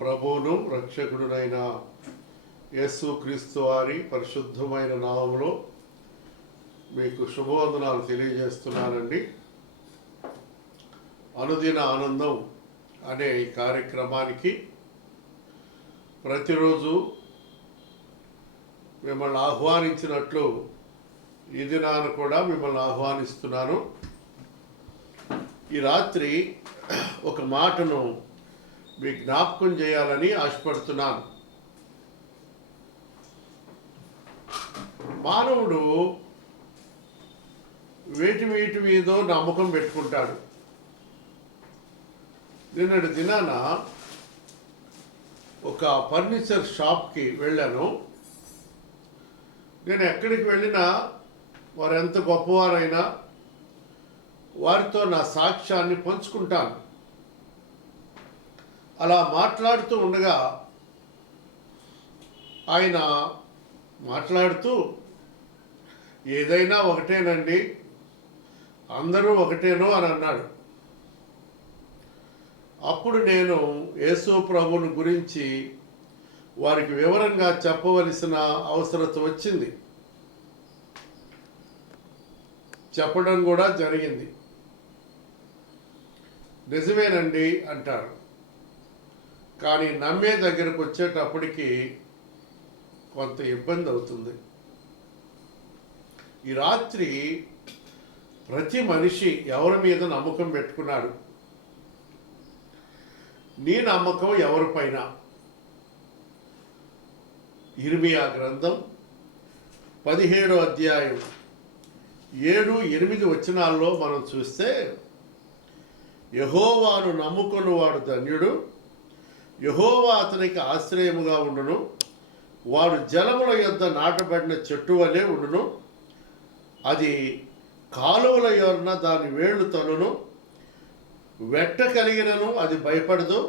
ప్రభువును రక్షకుడునైన యేసుక్రీస్తు వారి పరిశుద్ధమైన నామములో మీకు శుభవందనాలు తెలియజేస్తున్నానండి. అనుదిన ఆనందం అనే ఈ కార్యక్రమానికి ప్రతిరోజు మిమ్మల్ని ఆహ్వానించినట్లు ఈ దినాన కూడా మిమ్మల్ని ఆహ్వానిస్తున్నాను. ఈ రాత్రి ఒక మాటను మీ జ్ఞాపకం చేయాలని ఆశపడుతున్నాను. మానవుడు వేటి మీదో నమ్మకం పెట్టుకుంటాడు. నిన్నటి దినాన ఒక ఫర్నిచర్ షాప్కి వెళ్ళాను. నేను ఎక్కడికి వెళ్ళినా వారు ఎంత గొప్పవారైనా వారితో నా సాక్ష్యాన్ని పంచుకుంటాను. అలా మాట్లాడుతూ ఉండగా ఆయన మాట్లాడుతూ ఏదైనా ఒకటేనండి, అందరూ ఒకటేనో అని అన్నాడు. అప్పుడు నేను యేసు ప్రభువుని గురించి వారికి వివరంగా చెప్పవలసిన అవసరత వచ్చింది. చెప్పడం కూడా జరిగింది. నిజమేనండి అంటారు, కానీ నమ్మే దగ్గరకు వచ్చేటప్పటికి కొంత ఇబ్బంది అవుతుంది. ఈ రాత్రి ప్రతి మనిషి ఎవరి మీద నమ్మకం పెట్టుకున్నాడు? నీ నమ్మకం ఎవరిపైన? ఇర్మియా గ్రంథం 17వ అధ్యాయం 7-8 వచనాల్లో మనం చూస్తే, యెహోవాను నమ్ముకొనువాడు ధన్యుడు, యెహోవా అతనికి ఆశ్రయముగా ఉండును, వాడు జలముల యొద్ద నాటబడిన చెట్టు వలె ఉండును, అది కాలువల యొర్న దాని వేళ్ళు తనును, వెట్ట కలిగినను అది భయపడదు,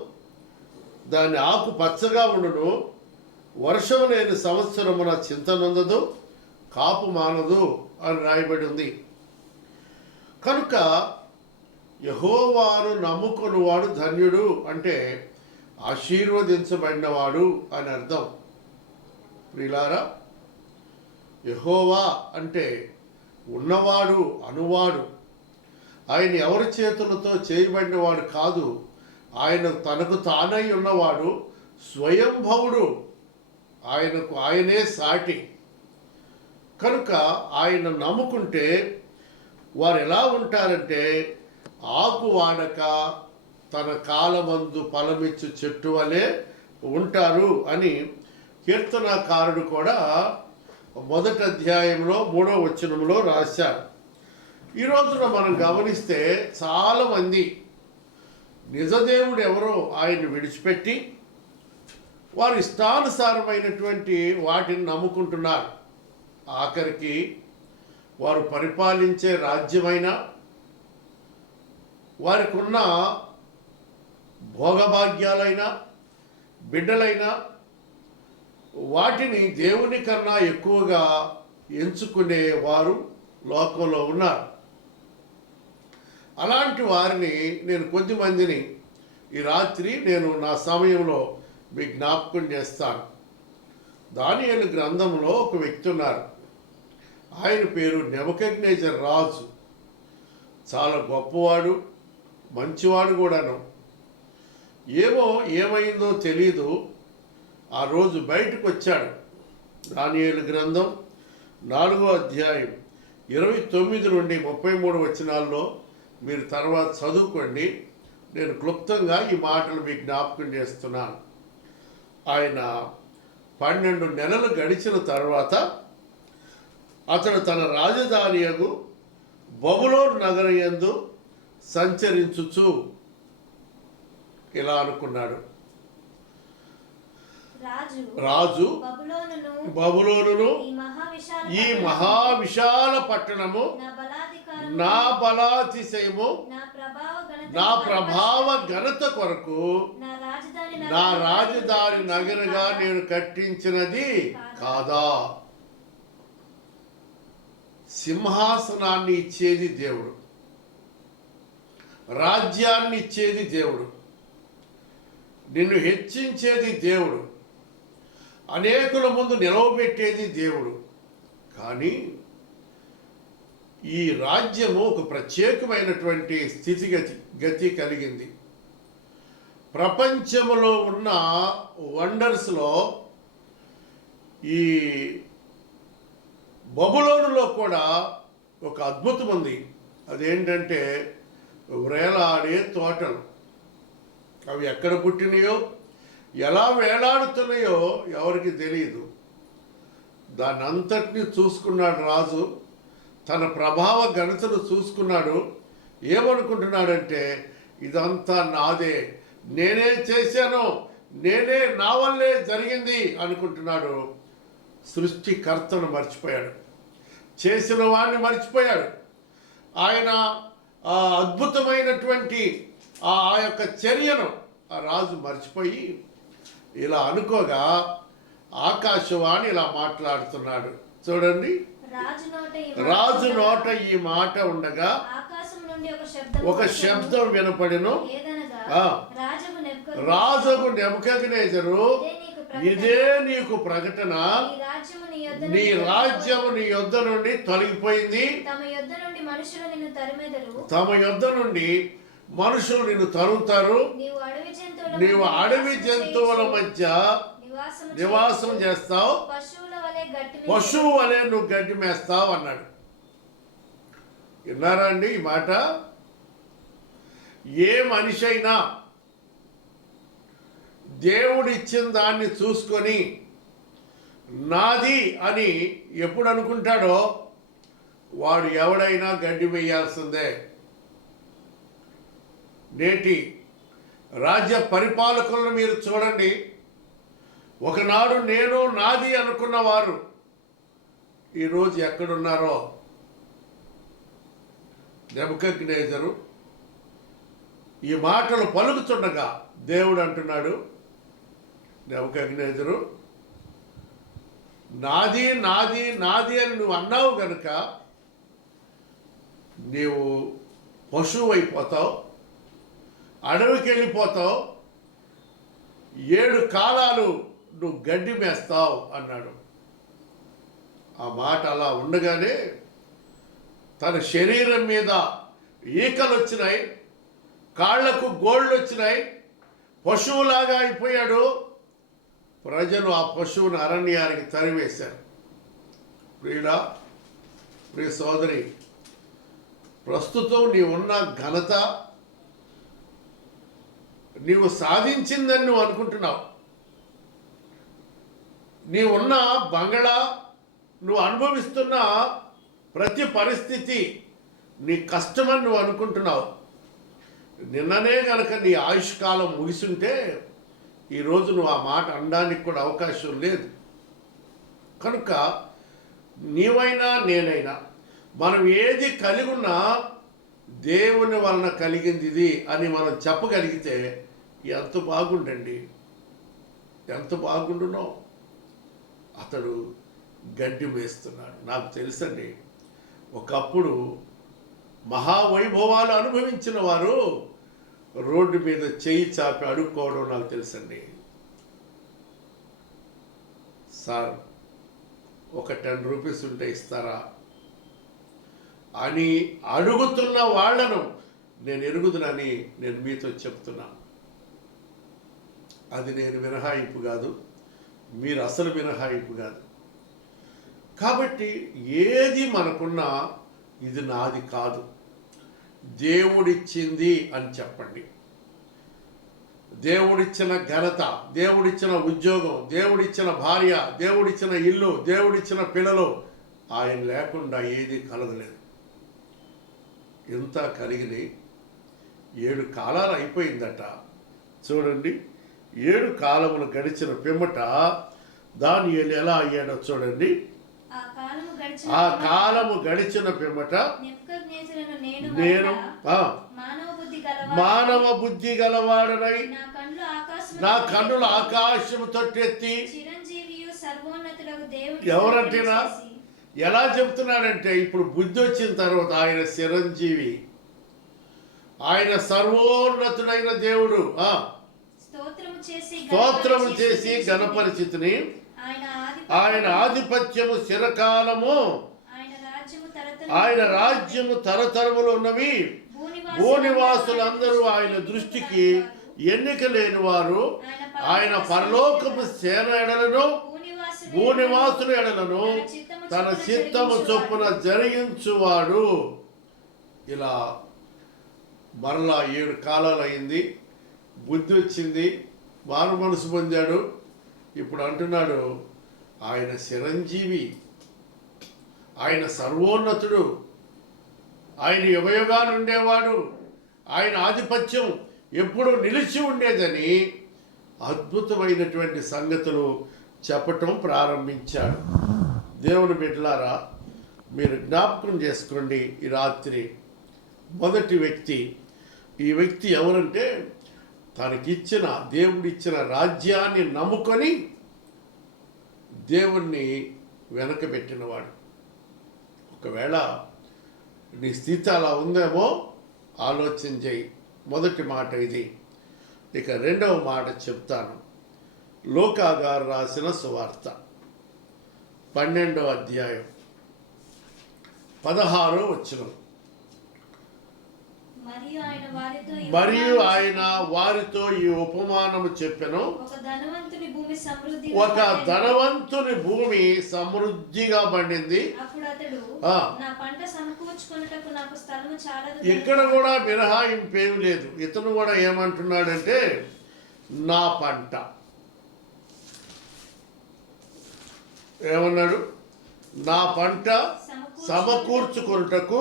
దాని ఆకు పచ్చగా ఉండును, వర్షం లేని సంవత్సరమున చింతనందదు, కాపు మానదు అని రాయబడి ఉంది. కనుక యెహోవాను నమ్ముకొనువాడు ధన్యుడు అంటే ఆశీర్వదించబడినవాడు అని అర్థం. ప్రియులారా, యెహోవా అంటే ఉన్నవాడు, అనువాడు. ఆయన ఎవరి చేతులతో చేయబడినవాడు కాదు. ఆయన తనకు తానై ఉన్నవాడు, స్వయంభవుడు. ఆయనకు ఆయనే సాటి. కనుక ఆయన నమ్ముకుంటే వారు ఎలా ఉంటారంటే, ఆకు వాడక తన కాలమందు ఫలమిచ్చు చెట్టు వలె ఉంటారు అని కీర్తనాకారుడు కూడా 1వ అధ్యాయంలో 3వ వచనంలో రాశారు. ఈ రోజున మనం గమనిస్తే చాలామంది నిజదేవుడు ఎవరో ఆయన్ని విడిచిపెట్టి వారి ఇష్టానుసారమైనటువంటి వాటిని నమ్ముకుంటున్నారు. ఆఖరికి వారు పరిపాలించే రాజ్యమైన, వారికి ఉన్న భోగభాగ్యాలైనా, బిడ్డలైనా వాటిని దేవుని కన్నా ఎక్కువగా ఎంచుకునే వారు లోకంలో ఉన్నారు. అలాంటి వారిని నేను కొద్దిమందిని ఈ రాత్రి నేను నా సమయంలో మీకు జ్ఞాపకం చేస్తాను. దానియేలు గ్రంథంలో ఒక వ్యక్తి ఉన్నారు. ఆయన పేరు నెబుకద్నెజర్ రాజు. చాలా గొప్పవాడు, మంచివాడు కూడాను. ఏమైందో తెలీదు, ఆ రోజు బయటకు వచ్చాడు. దానియేలు గ్రంథం 4వ అధ్యాయం 29 నుండి 33 వచనాల్లో మీరు తర్వాత చదువుకోండి. నేను క్లుప్తంగా ఈ మాటలు మీకు జ్ఞాపకం చేస్తున్నాను. ఆయన 12 నెలలు గడిచిన తర్వాత అతడు తన రాజధానియగు బబులోను నగరం యందు సంచరించుచు ఇలా అనుకున్నాడు, రాజు బబులోనును ఈ మహావిశాల పట్టణము నా బలాతిశయము, నా ప్రభావ ఘనత కొరకు నా రాజధాని నగరుగా నేను కట్టించినది కాదా? సింహాసనాన్ని ఇచ్చేది దేవుడు, రాజ్యాన్ని ఇచ్చేది దేవుడు. నిన్ను హెచ్చించేది దేవుడు, అనేకుల ముందు నిలవబెట్టేది దేవుడు. కానీ ఈ రాజ్యము ఒక ప్రత్యేకమైనటువంటి స్థితిగతి కలిగింది. ప్రపంచంలో ఉన్న వండర్స్లో ఈ బబులోనులో కూడా ఒక అద్భుతం ఉంది. అదేంటంటే వేలాడే తోటలు. అవి ఎక్కడ పుట్టినాయో, ఎలా వేలాడుతున్నాయో ఎవరికి తెలియదు. దాన్ని అంతటినీ చూసుకున్నాడు రాజు. తన ప్రభావ ఘనతను చూసుకున్నాడు. ఏమనుకుంటున్నాడంటే ఇదంతా నాదే, నేనే చేశాను, నేనే, నా వల్లే జరిగింది అనుకుంటున్నాడు. సృష్టికర్తను మర్చిపోయాడు, చేసిన వాడిని మర్చిపోయాడు. ఆయన ఆ అద్భుతమైనటువంటి ఆ యొక్క చర్యను ఆ రాజు మర్చిపోయి ఇలా అనుకోగా ఆకాశవాణి ఇలా మాట్లాడుతున్నాడు. చూడండి, రాజు నోట ఈ మాట ఉండగా ఒక శబ్దం వినపడెను. రాజుకు నెబుకద్నెజరు, ఇదే నీకు ప్రకటన, నీ రాజ్యము నీ యొద్ద నుండి తొలగిపోయింది, తమ యొద్ద నుండి మనుషులు నిన్ను తరుముతారు, నీవు అడవి జంతువుల మధ్య నివాసం చేస్తావు, పశువు వలె నువ్వు గడ్డి మేస్తావు అన్నాడు. విన్నారా అండి ఈ మాట? ఏ మనిషి అయినా దేవుడిచ్చిన దాన్ని చూసుకొని నాది అని ఎప్పుడు అనుకుంటాడో వాడు ఎవడైనా గడ్డి వేయాల్సిందే. నేటి రాజ్య పరిపాలకులను మీరు చూడండి. ఒకనాడు నేను నాది అనుకున్న వారు ఈరోజు ఎక్కడున్నారో. నెబుకద్నెజరు ఈ మాటలు పలుకుతుండగా దేవుడు అంటున్నాడు, నెబుకద్నెజరు, నాది నాది నాది అని నువ్వు అన్నావు కనుక నీవు పశువు అయిపోతావు, అడవికి వెళ్ళిపోతావు, 7 కాలాలు నువ్వు గడ్డి మేస్తావు అన్నాడు. ఆ మాట అలా ఉండగానే తన శరీరం మీద ఈకలు వచ్చినాయి, కాళ్లకు గోళ్ళు వచ్చినాయి, పశువులాగా అయిపోయాడు. ప్రజలు ఆ పశువును అరణ్యానికి తరివేశారు. ప్రియ సోదరి, ప్రస్తుతం నీవున్న ఘనత నీవు సాధించిందని నువ్వు అనుకుంటున్నావు. నీవున్న బంగళా, నువ్వు అనుభవిస్తున్న ప్రతి పరిస్థితి నీ కష్టమని నువ్వు అనుకుంటున్నావు. నిన్ననే కనుక నీ ఆయుష్కాలం ముగిసుంటే ఈరోజు నువ్వు ఆ మాట అనడానికి కూడా అవకాశం లేదు. కనుక నీవైనా నేనైనా మనం ఏది కలిగి ఉన్నా దేవుని వలన కలిగింది ఇది అని మనం చెప్పగలిగితే ఎంత బాగుండండి, ఎంత బాగుండునో. అతడు గడ్డి వేస్తున్నాడు. నాకు తెలుసండి, ఒకప్పుడు మహావైభవాలు అనుభవించిన వారు రోడ్డు మీద చేయి చాపి అడుక్కోవడం నాకు తెలుసండి. సార్, ఒక 10 రూపీస్ ఉంటే ఇస్తారా అని అడుగుతున్న వాళ్లను నేను ఎరుగుదునని నేను మీతో చెప్తున్నా. అది నేను మినహాయింపు కాదు, మీరు అసలు మినహాయింపు కాదు. కాబట్టి ఏది మనకున్నా ఇది నాది కాదు, దేవుడిచ్చింది అని చెప్పండి. దేవుడిచ్చిన ఘనత, దేవుడిచ్చిన ఉద్యోగం, దేవుడిచ్చిన భార్య, దేవుడిచ్చిన ఇల్లు, దేవుడిచ్చిన పిల్లలు, ఆయన లేకుండా ఏది కలగలేదు. ఇంత కలిగిన 7 కాలాలు అయిపోయిందట. చూడండి, 7 కాలములు గడిచిన పిమ్మట దానియేలు ఎలా అయ్యాడో చూడండి. ఆ కాలము గడిచిన పిమ్మట నేను మానవ బుద్ధి గలవాడనై నా కన్నులు ఆకాశము తొట్టెత్తి. ఎవరంటేనా ఎలా చెప్తున్నాడంటే, ఇప్పుడు బుద్ధి వచ్చిన తర్వాత ఆయన చిరంజీవి, ఆయన సర్వోన్నతుడైన దేవుడు. స్తోత్రము చేసి ఘనపరిచితిని. ఆయన ఆధిపత్యము చిరకాలము, ఆయన రాజ్యము తరతరములు ఉన్నవి. భూనివాసులందరూ ఆయన దృష్టికి ఎన్నిక లేని వారు. ఆయన పరలోకపు సేన ఎడలను భూనివాసుల ఎడలను తన చిత్తము చొప్పున జరిగించువాడు. ఇలా మరలా 7 కాలాలు అయింది, బుద్ధి వచ్చింది, మారు మనసు పొందాడు. ఇప్పుడు అంటున్నాడు ఆయన చిరంజీవి, ఆయన సర్వోన్నతుడు, ఆయన యుగయుగాలు ఉండేవాడు, ఆయన ఆధిపత్యం ఎప్పుడు నిలిచి ఉండేదని అద్భుతమైనటువంటి సంగతులు చెప్పటం ప్రారంభించాడు. దేవుని బిడ్డలారా, మీరు జ్ఞాపకం చేసుకోండి. ఈ రాత్రి మొదటి వ్యక్తి, ఈ వ్యక్తి ఎవరంటే తనకిచ్చిన దేవుడిచ్చిన రాజ్యాన్ని నమ్ముకొని దేవుణ్ణి వెనకబెట్టినవాడు. ఒకవేళ నీ స్థితి అలా ఉందేమో ఆలోచన చేయి. మొదటి మాట ఇది. ఇక రెండవ మాట చెప్తాను. లూకా గారు రాసిన సువార్త 12వ అధ్యాయం 16వ వచనం. మరియు ఆయన వారితో ఈ ఉపమానము చెప్పెను. ఒక ధనవంతుని భూమి సమృద్ధిగా పండింది. ఇక్కడ కూడా మినహాయింపు ఏమి లేదు. ఇతను కూడా ఏమంటున్నాడంటే నా పంట ఏమన్నాడు? నా పంట సమకూర్చుకొనుటకు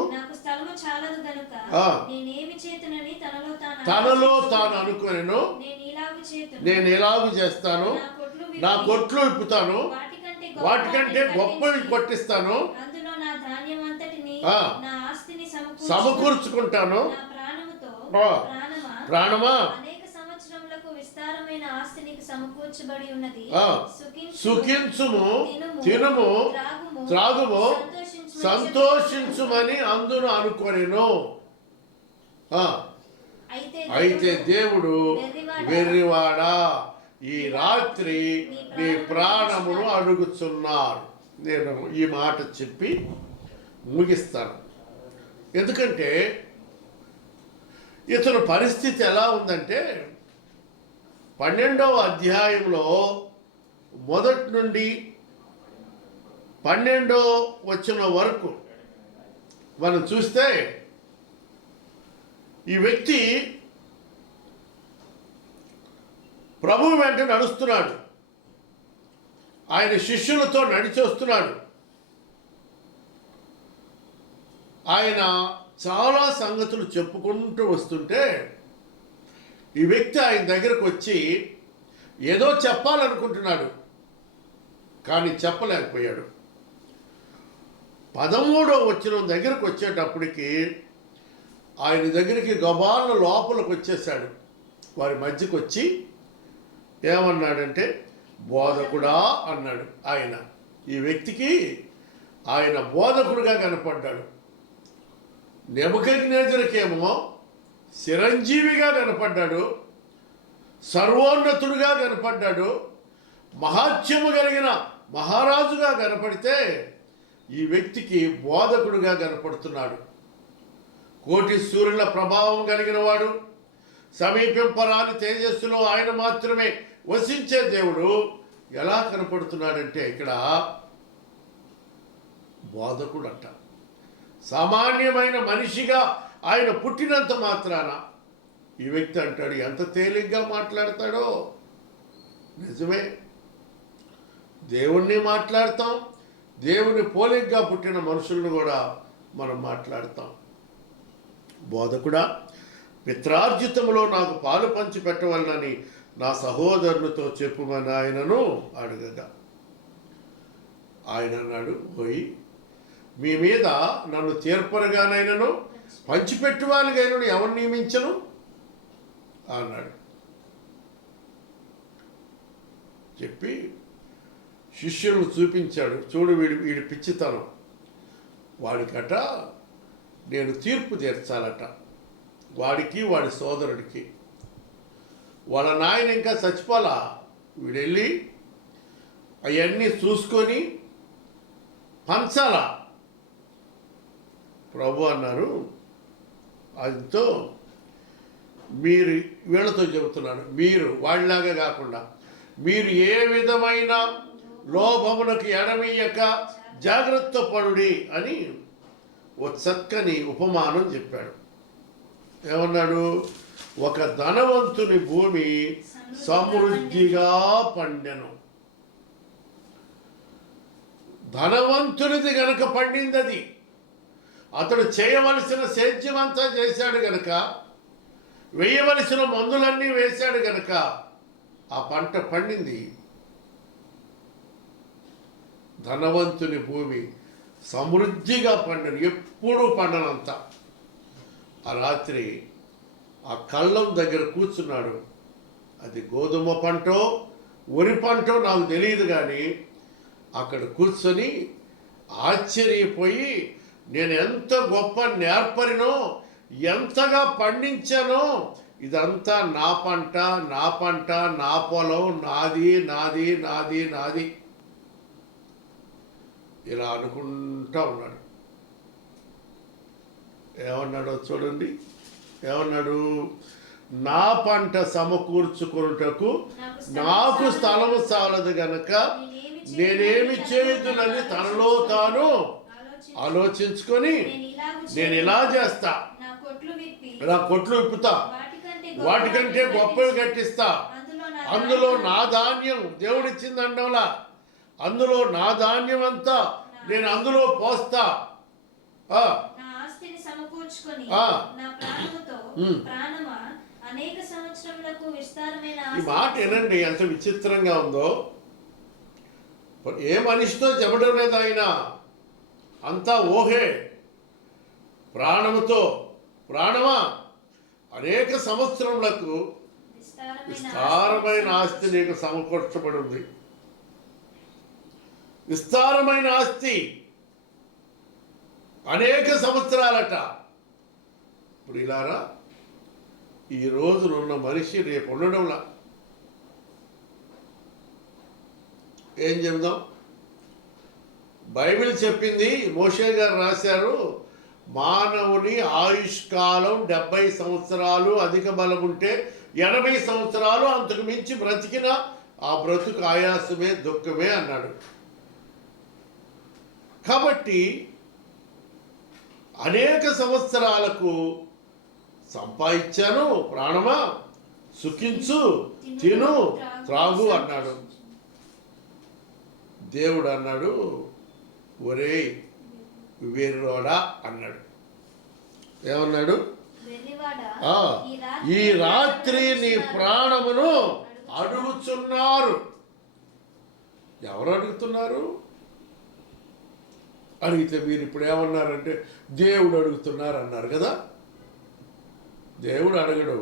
తనలో తాను అనుకొనెను. నేను ఎలాగూ చేస్తాను, నా కొట్లు ఇప్పుతాను, వాటికంటే గొప్పవి కొట్టిస్తాను, సమకూర్చుకుంటాను. ప్రాణమా, విస్తారమైన ఆస్తి నీకు సమకూర్చబడి ఉన్నది. సుఖించుము, తినుము, త్రాగుము, సంతోషించుమని అందును అనుకొనెను. అయితే దేవుడు వెర్రివాడా, ఈ రాత్రి నీ ప్రాణమును అడుగుచున్నారు. నేను ఈ మాట చెప్పి ముగిస్తాను. ఎందుకంటే ఇతను పరిస్థితి ఎలా ఉందంటే 12వ అధ్యాయంలో మొదటి నుండి 12వ వచనం వరకు మనం చూస్తే ఈ వ్యక్తి ప్రభువు వెంట నడుస్తున్నాడు, ఆయన శిష్యులతో నడిచి వస్తున్నాడు. ఆయన చాలా సంగతులు చెప్పుకుంటూ వస్తుంటే ఈ వ్యక్తి ఆయన దగ్గరకు వచ్చి ఏదో చెప్పాలనుకుంటున్నాడు, కానీ చెప్పలేకపోయాడు. 13వ వచనం దగ్గరకు వచ్చేటప్పటికి ఆయన దగ్గరికి గబాల లోపలికి వచ్చేసాడు. వారి మధ్యకు వచ్చి ఏమన్నాడంటే బోధకుడా అన్నాడు. ఆయన ఈ వ్యక్తికి ఆయన బోధకుడుగా కనపడ్డాడు. నెబుకద్నెజరుకేమో చిరంజీవిగా కనపడ్డాడు, సర్వోన్నతుడుగా కనపడ్డాడు, మహాత్యము కలిగిన మహారాజుగా కనపడితే ఈ వ్యక్తికి బోధకుడుగా కనపడుతున్నాడు. కోటి సూర్యుల ప్రభావం కలిగిన వాడు, సమీపింపరాని తేజస్సులో ఆయన మాత్రమే వసించే దేవుడు ఎలా కనపడుతున్నాడంటే ఇక్కడ బోధకుడు అంట. సామాన్యమైన మనిషిగా ఆయన పుట్టినంత మాత్రాన ఈ వ్యక్తి అంటాడు ఎంత తేలిగ్గా మాట్లాడతాడో. నిజమే, దేవుణ్ణి మాట్లాడతాం, దేవుని పోలిగ్గా పుట్టిన మనుషులను కూడా మనం మాట్లాడతాం. బోధకుడా, పిత్రార్జితములో నాకు పాలు పంచి పెట్టవలనని నా సహోదరునితో చెప్పుమని ఆయనను అడగగా ఆయన అన్నాడు, పోయి మీ మీద నన్ను తీర్పరగానైనను పంచిపెట్టువాలిగైనను ఎవరు నియమించను అన్నాడు. చెప్పి శిష్యులను చూపించాడు. చూడు వీడి పిచ్చితనం, వాడికట నేను తీర్పు తీర్చాలట, వాడికి వాడి సోదరుడికి. వాళ్ళ నాయన ఇంకా చచ్చిపోలా. వీడు వెళ్ళి అవన్నీ చూసుకొని పంచాలా. ప్రభు అన్నారు అదితో, మీరు వీళ్ళతో చెబుతున్నాను, మీరు వాళ్ళలాగా కాకుండా మీరు ఏ విధమైన లోభమునకు ఎడమీయక జాగ్రత్త పడుడి అని ఓ చక్కని ఉపమానం చెప్పాడు. ఏమన్నాడు? ఒక ధనవంతుని భూమి సమృద్ధిగా పండెను. ధనవంతునిది గనక పండింది, అది అతడు చేయవలసిన సేద్యం అంతా చేశాడు గనక, వేయవలసిన మందులన్నీ వేశాడు గనక ఆ పంట పండింది. ధనవంతుని భూమి సమృద్ధిగా పండను, ఎప్పుడూ పండనంత. ఆ రాత్రి ఆ కళ్ళం దగ్గర కూర్చున్నాడు. అది గోధుమ పంటో వరి పంటో నాకు తెలియదు, కానీ అక్కడ కూర్చొని ఆశ్చర్యపోయి, నేను ఎంత గొప్ప నేర్పరినో, ఎంతగా పండించానో, ఇదంతా నా పంట, నా పంట, నా పొలం, నాది నాది నాది నాది ఇలా అనుకుంటా ఉన్నాడు. ఏమన్నాడో చూడండి. ఏమన్నాడు? నా పంట సమకూర్చుకొనుటకు నాకు స్థలము చాలదు గనక నేనేమి చేయుదునని తనలో తాను ఆలోచించుకొని, నేను ఇలా చేస్తా, నా కొట్లు విప్పుతా, వాటికంటే గొప్పవి కట్టిస్తా, అందులో నా ధాన్యం దేవుడిచ్చిందండవలా, అందులో నా ధాన్యం అంతా నేను అందులో పోస్తా. ఈ మాట ఏనండి ఎంత విచిత్రంగా ఉందో. ఏ మనిషితో చెప్పడం లేదు ఆయన, అంతా ఊహే. ప్రాణముతో, ప్రాణమా అనేక సంవత్సరములకు విస్తారమైన ఆస్తి నీకు సమకూర్చబడి ఉంది. విస్తారమైన ఆస్తి అనేక సంవత్సరాలట. ఇప్పుడు ఇలారా, ఈ రోజునున్న మనిషి రేపు ఉండడంలా. ఏం చెబుదాం? బైబిల్ చెప్పింది, మోషే గారు రాశారు, మానవుని ఆయుష్కాలం 70 సంవత్సరాలు, అధిక బలం ఉంటే 80 సంవత్సరాలు, అంతకు మించి బ్రతికిన ఆ బ్రతుకు ఆయాసమే, దుఃఖమే అన్నాడు. కాబట్టి అనేక సంవత్సరాలకు సంపాదించాను, ప్రాణమా సుఖించు, తిను, త్రాగు అన్నాడు. దేవుడు అన్నాడు, ఒరేయ్ వెర్రోడా అన్నాడు. ఏమన్నాడు? ఈ రాత్రి నీ ప్రాణమును అడుగుతున్నారు. ఎవరు అడుగుతున్నారు? అడిగితే మీరు ఇప్పుడు ఏమన్నారంటే దేవుడు అడుగుతున్నారు అన్నారు కదా. దేవుడు అడగడు,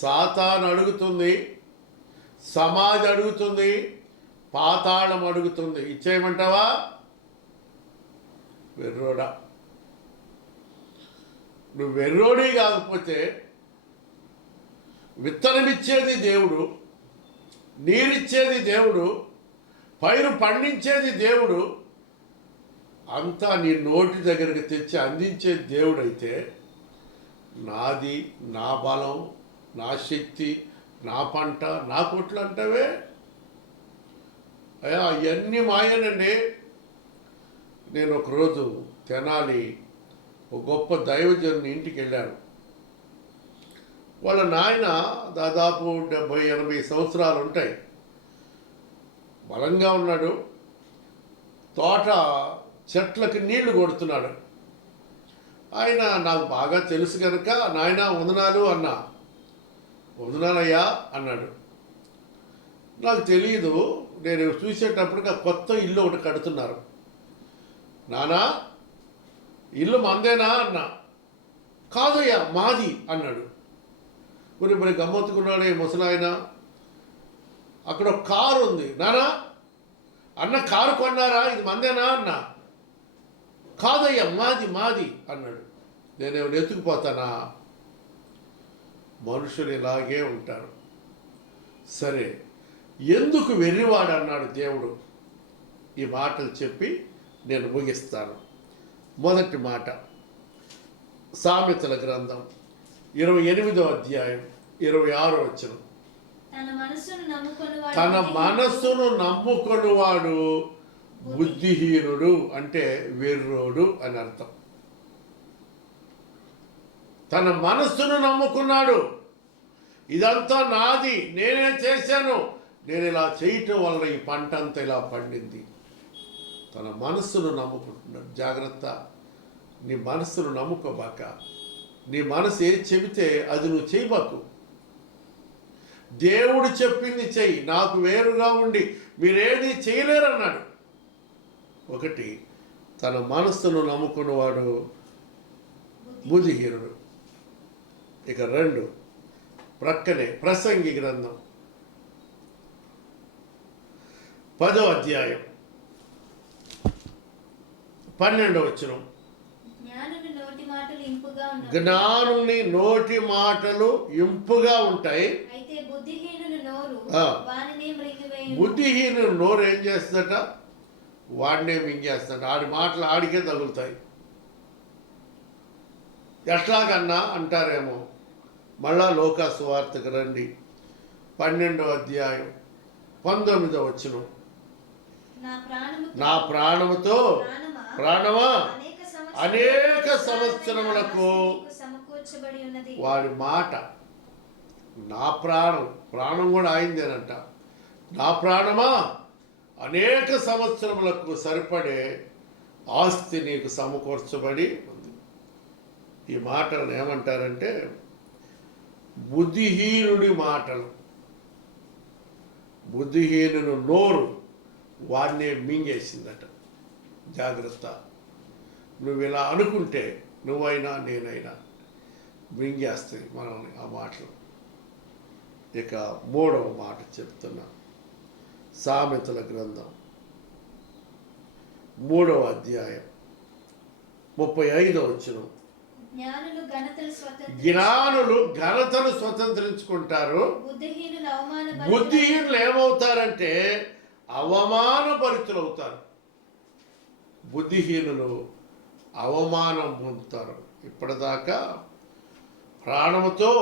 సాతాను అడుగుతుంది, సమాధి అడుగుతుంది, పాతాళం అడుగుతుంది. ఇచ్చేయమంటావా? వెర్రోడా, నువ్వు వెర్రోడి కాకపోతే విత్తనమిచ్చేది దేవుడు, నీరిచ్చేది దేవుడు, పైరు పండించేది దేవుడు, అంతా నీ నోటి దగ్గరికి తెచ్చి అందించే దేవుడైతే, నాది, నా బలం, నా శక్తి, నా పంట, నా కొట్లు అంటావే అయ్యా, అవన్నీ మాయనండి. నేను ఒకరోజు తెనాలి ఒక గొప్ప దైవజనుని ఇంటికి వెళ్ళాను. వాళ్ళ నాయన దాదాపు 70-80 సంవత్సరాలు ఉంటాయి, బలంగా ఉన్నాడు. తోట చెట్లకి నీళ్లు కొడుతున్నాడు. ఆయన నాకు బాగా తెలుసు కనుక, నాయన వందనాలు అన్నా. వందనాలయ్యా అన్నాడు. నాకు తెలియదు, నేను చూసేటప్పటికి కొత్త ఇల్లు ఒకటి కడుతున్నారు. నానా ఇల్లు మందేనా అన్నా. కాదయ్యా మాది అన్నాడు. మరి గమ్మత్తుకున్నాడు ఈ ముసలాయన. అక్కడ ఒక కారు ఉంది. నానా అన్న కారు కొన్నారా, ఇది మందేనా అన్నా. కాదయ్యా మాది మాది అన్నాడు. నేనేమో ఎత్తుకుపోతానా? మనుషులు ఇలాగే ఉంటారు. సరే, ఎందుకు వెర్రివాడు అన్నాడు దేవుడు? ఈ మాటలు చెప్పి నేను ముగిస్తాను. మొదటి మాట, సామెతల గ్రంథం 28వ అధ్యాయం 26వ వచనం. తన మనస్సును నమ్ముకొనివాడు బుద్ధిహీనుడు, అంటే వెర్రోడు అని అర్థం. తన మనస్సును నమ్ముకున్నాడు. ఇదంతా నాది, నేనే చేశాను, నేను ఇలా చేయటం వల్ల ఈ పంట అంతా ఇలా పండింది. తన మనస్సును నమ్ముకుంటున్నాడు. జాగ్రత్త, నీ మనస్సును నమ్ముకోబాక. నీ మనసు ఏది చెబితే అది నువ్వు చేయబాకు. దేవుడు చెప్పింది చెయ్యి. నాకు వేరుగా ఉండి మీరేది చేయలేరన్నాడు. ఒకటి, తన మనస్సును నమ్ముకున్నవాడు బుద్ధిహీనుడు. ఇక 2, ప్రక్కనే ప్రసంగి గ్రంథం 10వ అధ్యాయం 12వ వచనం. జ్ఞానుని నోటి మాటలు ఇంపుగా ఉంటాయి, బుద్ధిహీనుని నోరు ఏం చేస్తుందట? వాడినే మింగేస్తాడు. ఆడి మాటలు ఆడికే తగులుతాయి. ఎట్లాగన్నా అంటారేమో. మళ్ళా లోకా సువార్తకు రండి, 12వ అధ్యాయం 19వ వచనం. నా ప్రాణముతో ప్రాణమా అనేక సంవత్సరములకు వాడి మాట. నా ప్రాణం కూడా ఆయిందేనంట. నా ప్రాణమా అనేక సంవత్సరములకు సరిపడే ఆస్తి నీకు సమకూర్చబడి ఉంది. ఈ మాటలను ఏమంటారంటే బుద్ధిహీనుడి మాటలు. బుద్ధిహీనుని నోరు వాడినే మింగేసిందట. జాగ్రత్త, నువ్వు ఇలా అనుకుంటే నువ్వైనా నేనైనా మింగేస్తాయి మనల్ని ఆ మాటలు. ఇక 3వ మాట చెప్తున్నా, సామెతల గ్రంథం 3వ అధ్యాయం 35వ వచనం. జ్ఞానులు ఘనతను స్వతంత్రించుకుంటారు, బుద్ధిహీనులు ఏమవుతారంటే అవమానభరితులవుతారు. బుద్ధిహీనులు అవమానం పొందుతారు. ఇప్పటిదాకా ప్రాణముతో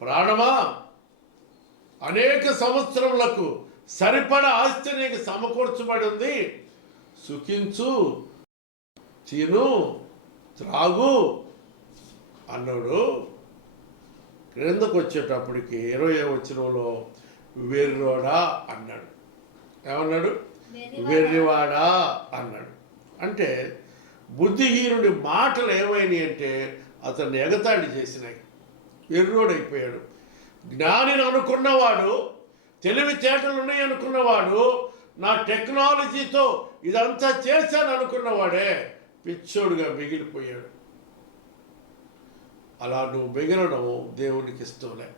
ప్రాణమా అనేక సంవత్సరములకు సరిపడ ఆస్తి నీకు సమకూర్చబడి ఉంది, సుఖించు, తిను, త్రాగు అన్నాడు. క్రిందకు వచ్చేటప్పటికి 20వ వచనంలో వెర్రోడా అన్నాడు. ఏమన్నాడు? వెర్రివాడా అన్నాడు. అంటే బుద్ధిహీనుడి మాటలు ఏమైనాయి అంటే అతన్ని ఎగతాళి చేసినాయి. వెర్రోడైపోయాడు. జ్ఞానిని అనుకున్నవాడు, తెలివితేటలు ఉన్నాయి అనుకున్నవాడు, నా టెక్నాలజీతో ఇదంతా చేశాను అనుకున్నవాడే పిచ్చోడుగా మిగిలిపోయాడు. అలా నువ్వు మిగలడం దేవునికి ఇష్టంలే.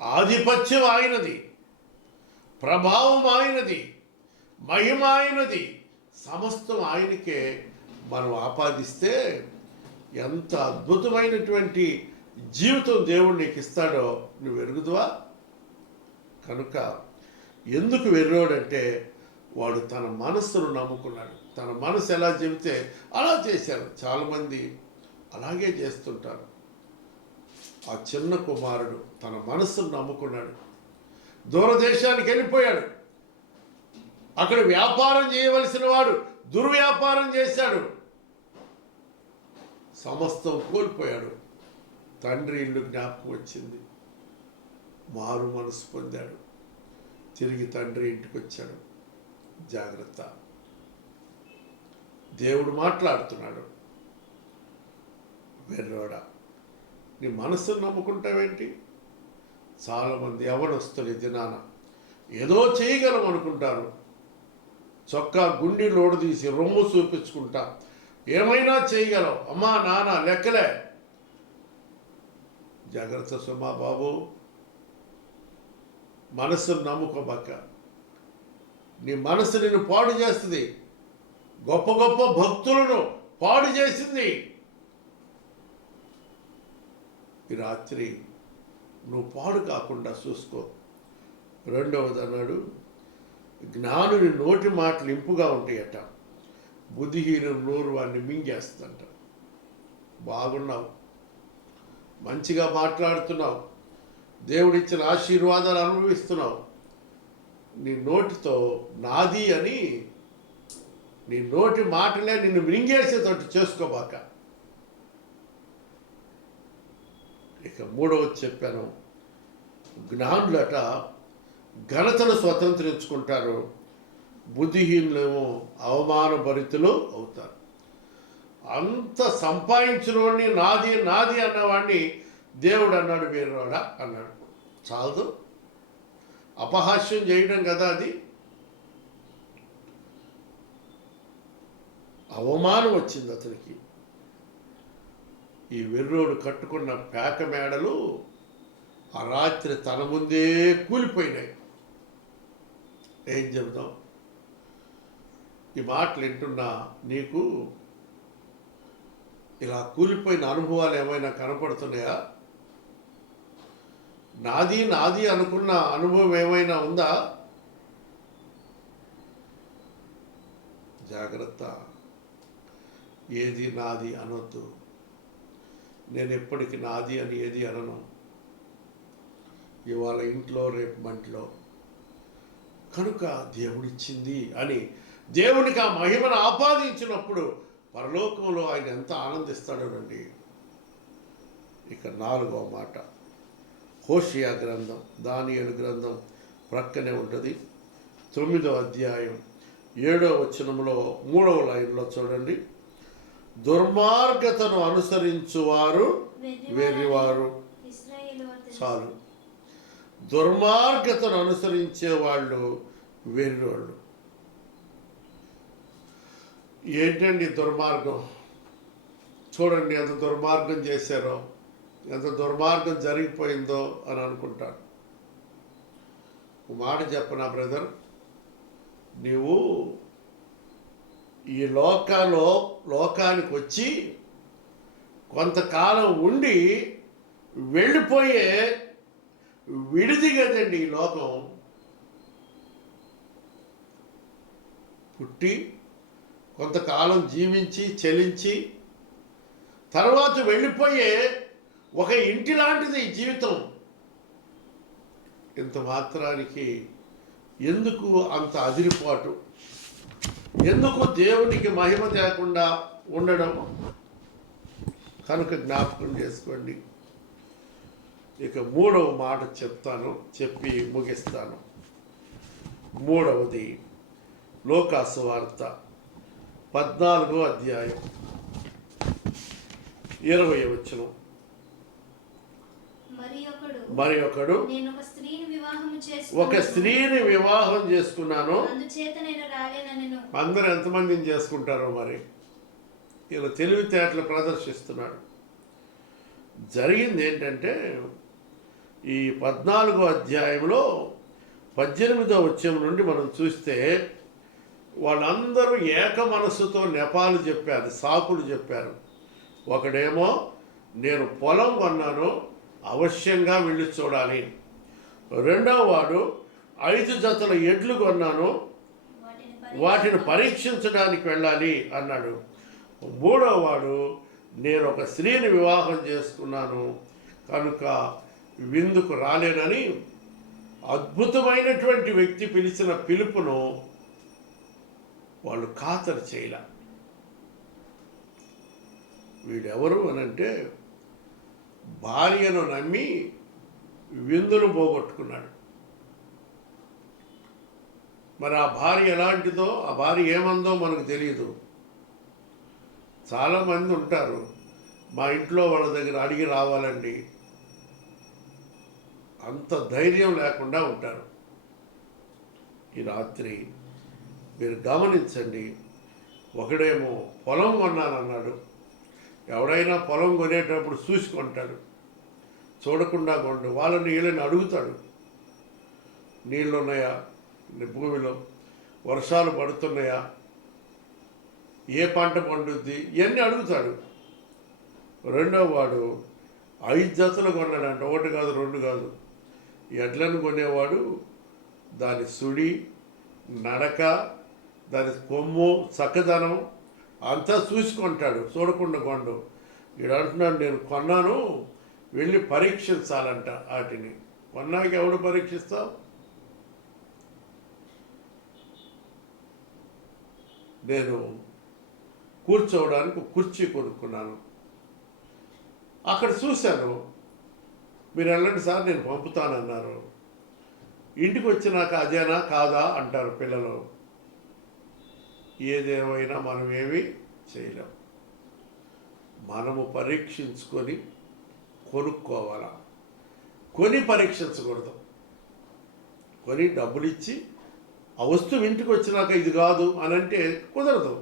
ఆధిపత్యం ఆయనది, ప్రభావం ఆయనది, మహిమ ఆయనది, సమస్తం ఆయనకే మనం ఆపాదిస్తే ఎంత అద్భుతమైనటువంటి జీవితం దేవుడు నీకు ఇస్తాడో నువ్వు ఎరుగుదువా? కనుక ఎందుకు వెర్రోడంటే వాడు తన మనస్సును నమ్ముకున్నాడు. తన మనసు ఎలా చెబితే అలా చేశారు. చాలామంది అలాగే చేస్తుంటారు. ఆ చిన్న కుమారుడు తన మనస్సును నమ్ముకున్నాడు. దూరదేశానికి వెళ్ళిపోయాడు. అక్కడ వ్యాపారం చేయవలసిన వాడు దుర్వ్యాపారం చేశాడు. సమస్తం కోల్పోయాడు. తండ్రి ఇల్లు జ్ఞాపకం వచ్చింది. మారు మనసు పొందాడు. తిరిగి తండ్రి ఇంటికి వచ్చాడు. జాగ్రత్త, దేవుడు మాట్లాడుతున్నాడు. వెర్రోడా, నీ మనస్సును నమ్ముకుంటావేంటి? చాలామంది యవ్వనస్తులు దినాన ఏదో చేయగలం అనుకుంటారు. చొక్కా గుండి లోడు తీసి రొమ్ము చూపించుకుంటా ఏమైనా చేయగలం, అమ్మా నాన్న లెక్కలే. జాగ్రత్త సుమా బాబు, మనస్సును నమ్ముకోబాక. నీ మనసు నిన్ను పాడు చేస్తుంది. గొప్ప గొప్ప భక్తులను పాడు చేసింది. ఈ రాత్రి నువ్వు పాడు కాకుండా చూసుకో. రెండవది అన్నాడు, జ్ఞానుని నోటి మాటలు ఇంపుగా ఉంటాయట, బుద్ధిహీనుని నోరు వాడిని మింగేస్తుందంట. బాగున్నావు, మంచిగా మాట్లాడుతున్నావు, దేవుడిచ్చిన ఆశీర్వాదాలు అనుభవిస్తున్నావు. నీ నోటితో నాది అని నీ నోటి మాటలే నిన్ను మింగేసేటట్టు చేసుకోబాక. ఇక మూడవది చెప్పాను, జ్ఞానులట ఘనతను స్వతంత్రించుకుంటారు, బుద్ధిహీనులేమో అవమానభరితులు అవుతారు. అంత సంపాదించినోడిని నాది నాది అన్నవాడిని దేవుడు అన్నాడు వీరువాడా అన్నాడు. చాలదు, అపహాస్యం చేయడం కదా అది. అవమానం వచ్చింది అతనికి. ఈ వెర్రోడు కట్టుకున్న పేక మేడలు ఆ రాత్రి తన ముందే కూలిపోయినాయి. ఏం చెబుదాం? ఈ మాటలు వింటున్నా నీకు ఇలా కూలిపోయిన అనుభవాలు ఏమైనా కనపడుతున్నాయా? నాది నాది అనుకున్న అనుభవం ఏమైనా ఉందా? జాగ్రత్త, ఏది నాది అనొద్దు. నేను ఎప్పటికీ నాది అని ఏది అనను. ఇవాళ ఇంట్లో రేపు మంట్లో, కనుక దేవుడిచ్చింది అని దేవునికి ఆ మహిమను ఆపాదించినప్పుడు పరలోకంలో ఆయన ఎంత ఆనందిస్తాడోనండి. ఇక 4వ మాట, హోషియా గ్రంథం, దానియేలు గ్రంథం ప్రక్కనే ఉంటుంది. 9వ అధ్యాయం 7వ వచనంలో 3వ లైన్లో చూడండి, దుర్మార్గతను అనుసరించువారు వెర్రివారు. చాలు, దుర్మార్గతను అనుసరించే వాళ్ళు వెర్రోళ్ళు. ఏంటండి దుర్మార్గం? చూడండి ఎంత దుర్మార్గం చేశారో, ఎంత దుర్మార్గం జరిగిపోయిందో అని అనుకుంటాను. ఒక మాట చెప్పనా బ్రదర్, నీవు ఈ లోకానికి వచ్చి కొంతకాలం ఉండి వెళ్ళిపోయే విడిది కదండి ఈ లోకం. పుట్టి కొంతకాలం జీవించి చలించి తర్వాత వెళ్ళిపోయే ఒక ఇంటి లాంటిది ఈ జీవితం. ఇంత మాత్రానికి ఎందుకు అంత అదిరిపాటు? ఎందుకు దేవునికి మహిమ లేకుండా ఉండడం? కనుక జ్ఞాపకం చేసుకోండి. ఇక 3వ మాట చెప్తాను, చెప్పి ముగిస్తాను. 3వది లూకాసు వార్త 14వ అధ్యాయం 20వ వచనం. మరి ఒకడు ఒక స్త్రీని వివాహం చేసుకున్నాను, అందరూ ఎంతమందిని చేసుకుంటారో మరి. ఇలా తెలివితేటలు ప్రదర్శిస్తున్నాడు. జరిగింది ఏంటంటే, ఈ 14వ అధ్యాయంలో 18వ వచనం నుండి మనం చూస్తే వాళ్ళందరూ ఏక మనస్సుతో నెపాలు చెప్పారు, సాకులు చెప్పారు. ఒకడేమో నేను పొలం కొన్నాను, అవశ్యంగా వెళ్ళి చూడాలి. రెండవ వాడు 5 జతల ఎడ్లు కొన్నాను, వాటిని పరీక్షించడానికి వెళ్ళాలి అన్నాడు. మూడవ వాడు నేను ఒక స్త్రీని వివాహం చేసుకున్నాను కనుక విందుకు రాలేనని అద్భుతమైనటువంటి వ్యక్తి పిలిచిన పిలుపును వాళ్ళు ఖాతరు చేయలే. వీడెవరు అనంటే భార్యను నమ్మి విందును పోగొట్టుకున్నాడు. మరి ఆ భార్య ఎలాంటిదో, ఆ భార్య ఏమందో మనకు తెలియదు. చాలామంది ఉంటారు, మా ఇంట్లో వాళ్ళ దగ్గర అడిగి రావాలండి, అంత ధైర్యం లేకుండా ఉంటారు. ఈ రాత్రి మీరు గమనించండి, ఒకడేమో పొలం కొన్నానన్నాడు. ఎవడైనా పొలం కొనేటప్పుడు చూసుకుంటాడు, చూడకుండా కొండు. వాళ్ళని వీళ్ళని అడుగుతాడు, నీళ్ళు ఉన్నాయా భూమిలో, వర్షాలు పడుతున్నాయా, ఏ పంట పండుద్ది, ఇవన్నీ అడుగుతాడు. రెండవ వాడు 5 జతలు కొన్నాడంట, ఒకటి కాదు, 2 కాదు. ఎడ్లను కొనేవాడు దాని సుడి, నడక, దాని కొమ్ము, చక్కదనం అంతా చూసుకుంటాడు, చూడకుండా కొండు. వీడు అంటున్నాడు, నేను కొన్నాను, వెళ్ళి పరీక్షించాలంట వాటిని. కొన్నాక ఎవడు పరీక్షిస్తావు? నేను కూర్చోవడానికి కుర్చీ కొనుక్కున్నాను. అక్కడ చూశాను, మీరు వెళ్ళండి సార్, నేను పంపుతానన్నారు. ఇంటికి వచ్చినాక అదేనా కాదా అంటారు పిల్లలు. ఏదేమైనా మనం ఏమీ చేయలేం. మనము పరీక్షించుకొని కొనుక్కోవాలా, కొని పరీక్షించకూడదు. కొని డబ్బులు ఇచ్చి ఆ వస్తువు ఇంటికి వచ్చినాక ఇది కాదు అని అంటే కుదరదు,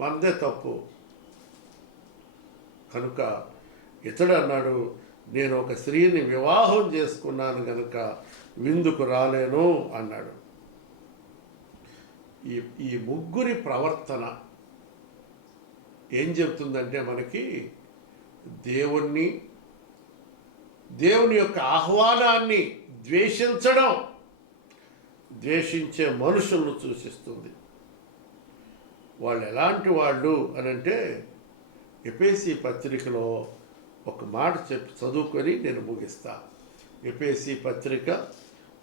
మనదే తప్పు. కనుక ఇతడు అన్నాడు, నేను ఒక స్త్రీని వివాహం చేసుకున్నాను కనుక విందుకు రాలేను అన్నాడు. ఈ ముగ్గురి ప్రవర్తన ఏం చెప్తుందంటే మనకి దేవుని యొక్క ఆహ్వానాన్ని ద్వేషించడం, ద్వేషించే మనుషులను సూచిస్తుంది. వాళ్ళు ఎలాంటి వాళ్ళు అని అంటే, ఎఫెసీ పత్రికలో ఒక మాట చెప్పి చదువుకొని నేను ముగిస్తా. ఎఫెసీ పత్రిక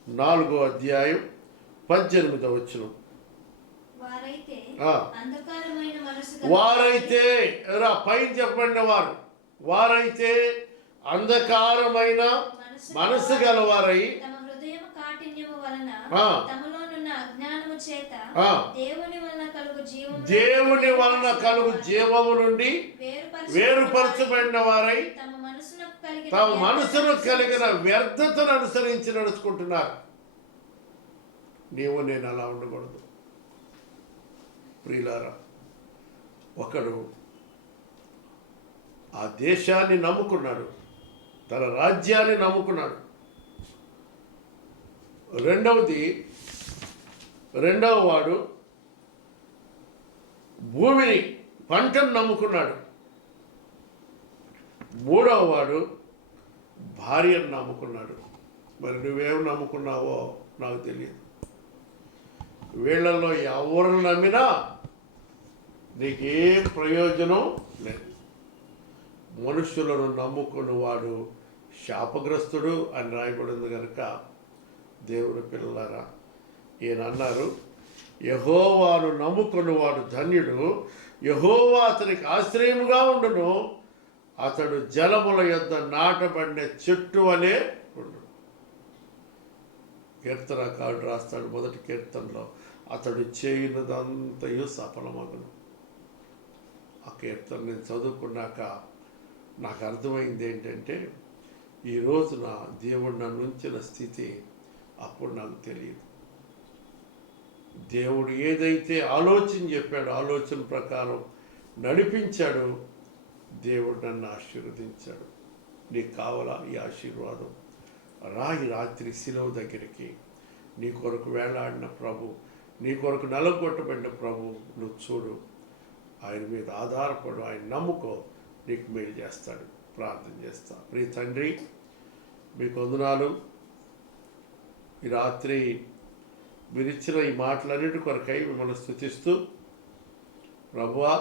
4వ అధ్యాయం 18వ వచనం. వారైతే పైన చెప్పండి, వారైతే అంధకారమైన మనసు గలవారై దేవుని వలన కలుగు జీవము నుండి వేరుపరచబడిన వారై తమ మనసును కలిగిన వ్యర్థతను అనుసరించి నడుచుకుంటున్నారు. నీవు నేను అలా ఉండకూడదు ప్రియులారా. ఒకడు ఆ దేశాన్ని నమ్ముకున్నాడు, తన రాజ్యాన్ని నమ్ముకున్నాడు. రెండవ వాడు భూమిని, పంటను నమ్ముకున్నాడు. మూడవ వాడు భార్యను నమ్ముకున్నాడు. మరి నువ్వేం నమ్ముకున్నావో నాకు తెలియదు. వీళ్ళల్లో ఎవరు నమ్మినా నీకే ప్రయోజనం లేదు. మనుషులను నమ్ముకున్నవాడు శాపగ్రస్తుడు అని రాయబడింది కనుక దేవుని పిల్లలారా, ఈయన అన్నారు, యెహోవాను నమ్ముకున్నవాడు ధన్యుడు, యెహోవా అతనికి ఆశ్రయముగా ఉండును, అతడు జలముల యొద్ద నాటబడిన చెట్టు వలె ఉండును. కీర్తనకారుడు రాస్తాడు మొదటి కీర్తనలో, అతడు చేయునదంతయు సఫలమగును. ఆ కీర్తన నేను చదువుకున్నాక నాకు అర్థమైంది ఏంటంటే, ఈరోజు నా దేవుడు నన్ను ఉంచిన స్థితి అప్పుడు నాకు తెలియదు. దేవుడు ఏదైతే ఆలోచన చెప్పాడో ఆలోచన ప్రకారం నడిపించాడు. దేవుడు నన్ను ఆశీర్వదించాడు. నీకు కావాలా ఈ ఆశీర్వాదం? ఈ రాత్రి శిలువ దగ్గరికి. నీ కొరకు వేలాడిన ప్రభు, నీ కొరకు నలగొట్టబడిన ప్రభు నువ్వు చూడు, ఆయన మీద ఆధారపడు, ఆయన నమ్ముకో, నీకు మేలు చేస్తాడు. ప్రార్థన చేస్తా. ప్రియ తండ్రి, మీకు వందనాలు. ఈ రాత్రి మీరు ఇచ్చిన ఈ మాటలన్నిటి కొరకై మిమ్మల్ని స్తుతిస్తూ, ప్రభువా,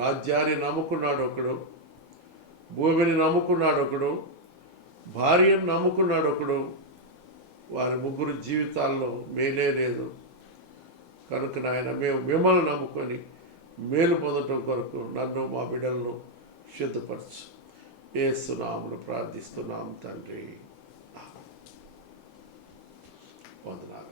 రాజ్యాన్ని నమ్ముకున్నాడు ఒకడు, భూమిని నమ్ముకున్నాడు ఒకడు, భార్యను నమ్ముకున్నాడు ఒకడు. వారి ముగ్గురు జీవితాల్లో మేలే లేదు. కనుక నాయన, మేము మిమ్మల్ని నమ్ముకొని మేలు పొందటం కొరకు నన్ను మా బిడ్డలను సిద్ధపరచు. యేసు నామమున ప్రార్థిస్తున్నాం తండ్రి. వందనాలు.